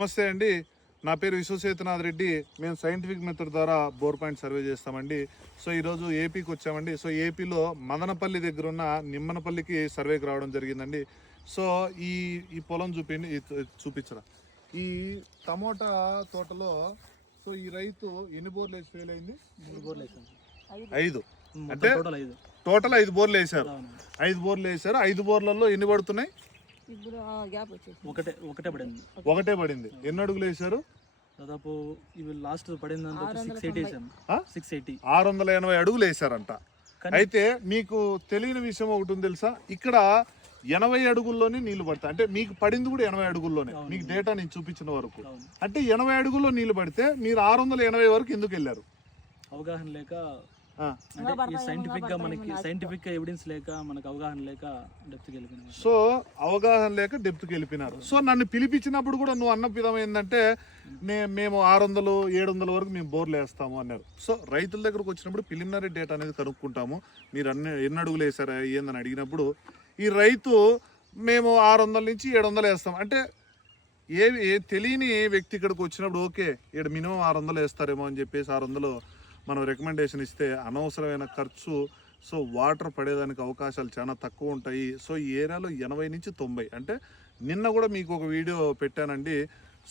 నమస్తే అండి. నా పేరు విశ్వసేతునాథ్ రెడ్డి. మేము సైంటిఫిక్ మెథడ్ ద్వారా బోర్ పాయింట్ సర్వే చేస్తామండి. సో ఈరోజు ఏపీకి వచ్చామండి. సో ఏపీలో మదనపల్లి దగ్గర ఉన్న నిమ్మనపల్లికి సర్వేకి రావడం జరిగిందండి. సో ఈ ఈ పొలం చూపించరా. ఈ టమోటా తోటలో సో ఈ రైతు ఎన్ని బోర్లు వేసి ఫెయిల్ అయింది? 3 బోర్లు వేసాం. 5 అంటే టోటల్ 5 బోర్లు వేశారు. 5 బోర్లు వేశారు. 5 బోర్లలో ఎన్ని పడుతున్నాయి? ఒకటే పడింది. ఎన్ని అడుగులు వేసారు? దాదాపు ఇవి లాస్ట్ పడింది 680 అడుగులు వేసారంట. అయితే మీకు తెలియని విషయం ఒకటి ఉంది తెలుసా? ఇక్కడ 80 అడుగుల్లోనే నీళ్లు పడతాయి. అంటే మీకు పడింది కూడా 80 అడుగుల్లోనే. మీకు డేటా నేను చూపించిన వరకు అంటే 80 అడుగుల్లో నీళ్లు పడితే మీరు 680 వరకు ఎందుకు వెళ్ళారు? అవగాహన లేక, అంటే సైంటిఫిక్ గా ఎవిడెన్స్ లేక, మనకు అవగాహన లేక డెప్త్కి వెళ్ళిపోయినారు. సో అవగాహన లేక డెప్త్కి వెళ్ళిపోయినారు. సో నన్ను పిలిపించినప్పుడు కూడా నువ్వు అన్న విధం ఏంటంటే మేము 600 700 వరకు మేము బోర్లు వేస్తాము అన్నారు. సో రైతుల దగ్గరకు వచ్చినప్పుడు ప్రిలిమినరీ డేటా అనేది కనుక్కుంటాము. మీరు ఎన్ని అడుగులు వేసారా ఏందని అడిగినప్పుడు ఈ రైతు మేము 600 నుంచి 700 వేస్తాం అంటే ఏ తెలియని వ్యక్తి ఇక్కడికి వచ్చినప్పుడు ఓకే ఇక్కడ మినిమం 600 వేస్తారేమో అని చెప్పేసి 600 మనం రికమెండేషన్ ఇస్తే అనవసరమైన ఖర్చు. సో వాటర్ పడేదానికి అవకాశాలు చాలా తక్కువ ఉంటాయి. సో ఈ ఏరియాలో 80 నుంచి 90 అంటే నిన్న కూడా మీకు ఒక వీడియో పెట్టానండి.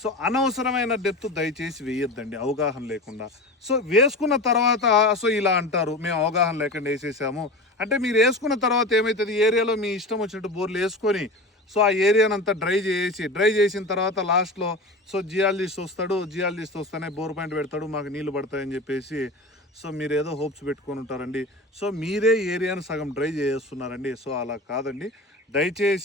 సో అనవసరమైన డెప్త్ దయచేసి వేయొద్దండి అవగాహన లేకుండా. సో వేసుకున్న తర్వాత సో ఇలా అంటారు మేము అవగాహన లేకుండా వేసేసాము అంటే మీరు వేసుకున్న తర్వాత ఏమవుతుంది? ఏరియాలో మీ ఇష్టం వచ్చినట్టు బోర్లు వేసుకొని సో ఆ ఏరియానంతా డ్రై చేసిన తర్వాత లాస్ట్లో సో జియాలజిస్ట్ వస్తాడు. జియాలజిస్ట్ వస్తేనే బోర్ పాయింట్ పెడతాడు, మాకు నీళ్లు పడతాయని చెప్పేసి. సో మీరు ఏదో హోప్స్ పెట్టుకొని ఉంటారండి. సో మీరే ఏరియాను సగం డ్రై చేస్తున్నారండి. సో అలా కాదండి. దయచేసి